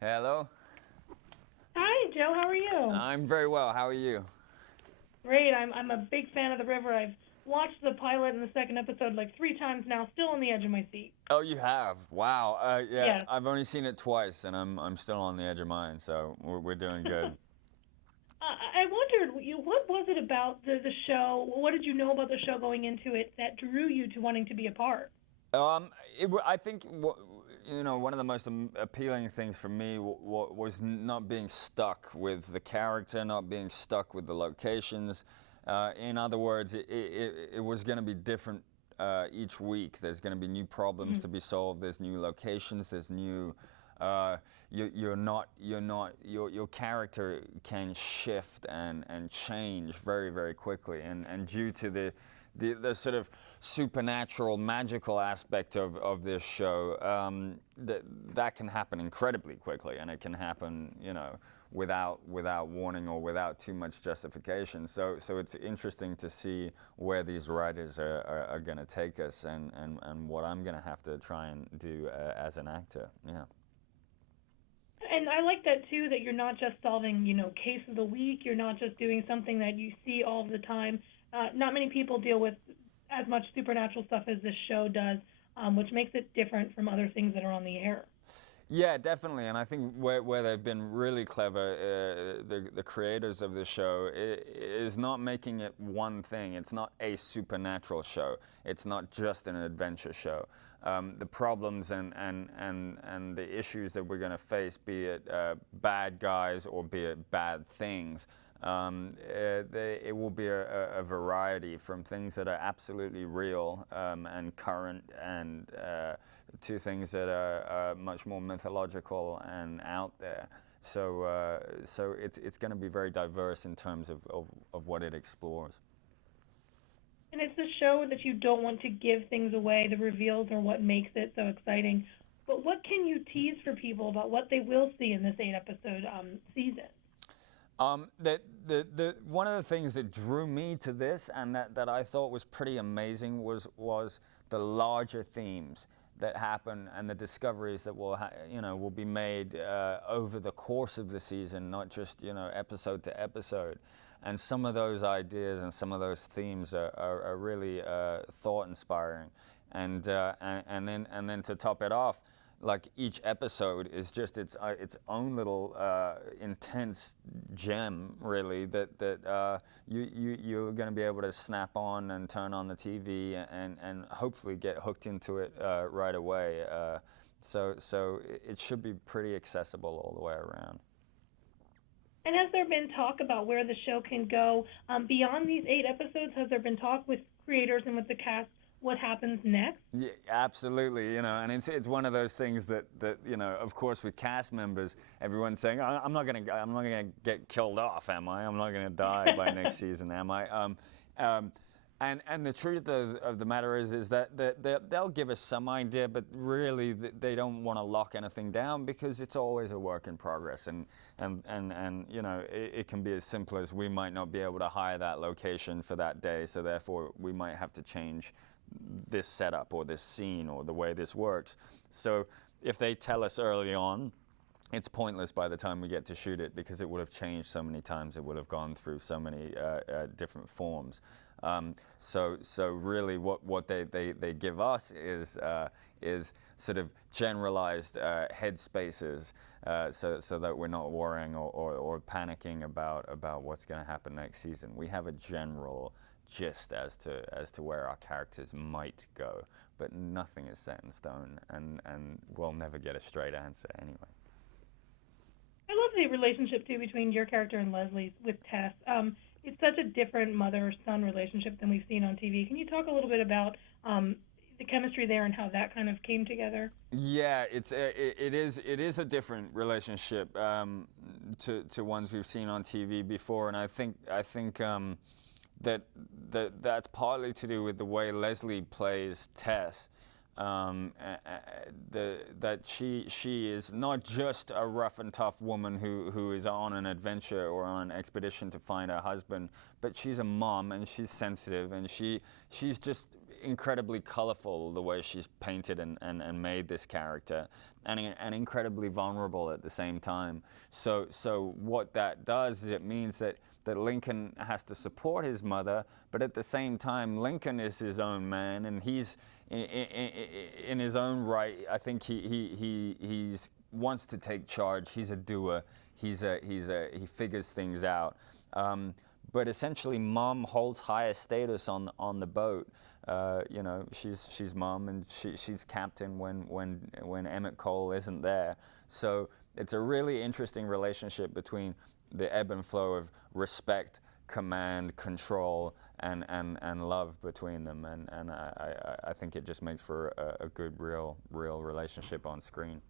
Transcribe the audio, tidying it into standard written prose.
Hello. Hi, Joe. How are you? I'm very well. How are you? Great. I'm a big fan of the river. I've watched the pilot and the second episode like 3 times now. Still on the edge of my seat. Oh, you have. Wow. Yeah, Yes. I've only seen it twice, and I'm still on the edge of mine. So we're doing good. I wondered, what was it about the show? What did you know about the show going into it that drew you to wanting to be a part? Um, I think one of the most appealing things for me was not being stuck with the character, not being stuck with the locations. In other words, it was going to be different each week. There's going to be new problems Mhm. to be solved. There's new locations. There's new. Uh, your character can shift and change very very quickly, and due to the sort of supernatural, magical aspect of this show, that can happen incredibly quickly, and it can happen, without warning or without too much justification. So it's interesting to see where these writers are going to take us, and what I'm going to have to try and do as an actor. Yeah. And I like that too, that you're not just solving, case of the week. You're not just doing something that you see all the time. Not many people deal with as much supernatural stuff as this show does, which makes it different from other things that are on the air. Yeah, definitely, and I think where they've been really clever, the creators of the show, is not making it one thing. It's not a supernatural show. It's not just an adventure show. The problems and the issues that we're going to face, be it bad guys or be it bad things, it will be a variety from things that are absolutely real and current, and to things that are much more mythological and out there. So it's going to be very diverse in terms of what it explores. And it's the show that you don't want to give things away. The reveals are what makes it so exciting. But what can you tease for people about what they will see in this 8 episode season? One of the things that drew me to this, and that I thought was pretty amazing, was the larger themes that happen and the discoveries that will be made over the course of the season, not just episode to episode. And some of those ideas and some of those themes are really thought inspiring. And then to top it off, like each episode is just its own little intense gem, really, that you're going to be able to snap on and turn on the TV and hopefully get hooked into it right away. So it should be pretty accessible all the way around. And has there been talk about where the show can go beyond these 8 episodes? Has there been talk with creators and with the cast what happens next? Yeah, absolutely. And it's one of those things that of course, with cast members, everyone's saying, I'm not gonna get killed off, am I? I'm not gonna die by next season, am I? And the truth of the matter is that they'll give us some idea, but really they don't want to lock anything down, because it's always a work in progress, and it can be as simple as we might not be able to hire that location for that day, so therefore we might have to change this setup or this scene or the way this works. So if they tell us early on, it's pointless by the time we get to shoot it, because it would have changed so many times. It would have gone through so many different forms. So really, what they give us is sort of generalized headspaces, so that we're not worrying or panicking about what's going to happen next season. We have a general gist as to where our characters might go, but nothing is set in stone, and we'll never get a straight answer anyway. I love the relationship too between your character and Leslie's with Tess. It's such a different mother-son relationship than we've seen on TV. Can you talk a little bit about the chemistry there and how that kind of came together? Yeah, it is a different relationship to ones we've seen on TV before, and I think that's partly to do with the way Leslie plays Tess. That she is not just a rough and tough woman who is on an adventure or on an expedition to find her husband, but she's a mom, and she's sensitive, and she's just incredibly colorful, the way she's painted and made this character. and incredibly vulnerable at the same time. So what that does is it means that Lincoln has to support his mother, but at the same time, Lincoln is his own man, and he's in his own right. I think he's wants to take charge. He's a doer. He figures things out. But essentially, Mom holds higher status on the boat. You know, she's Mom, and she's captain when Emmett Cole isn't there. So it's a really interesting relationship between the ebb and flow of respect, command, control, and love between them, and I think it just makes for a good real relationship on screen.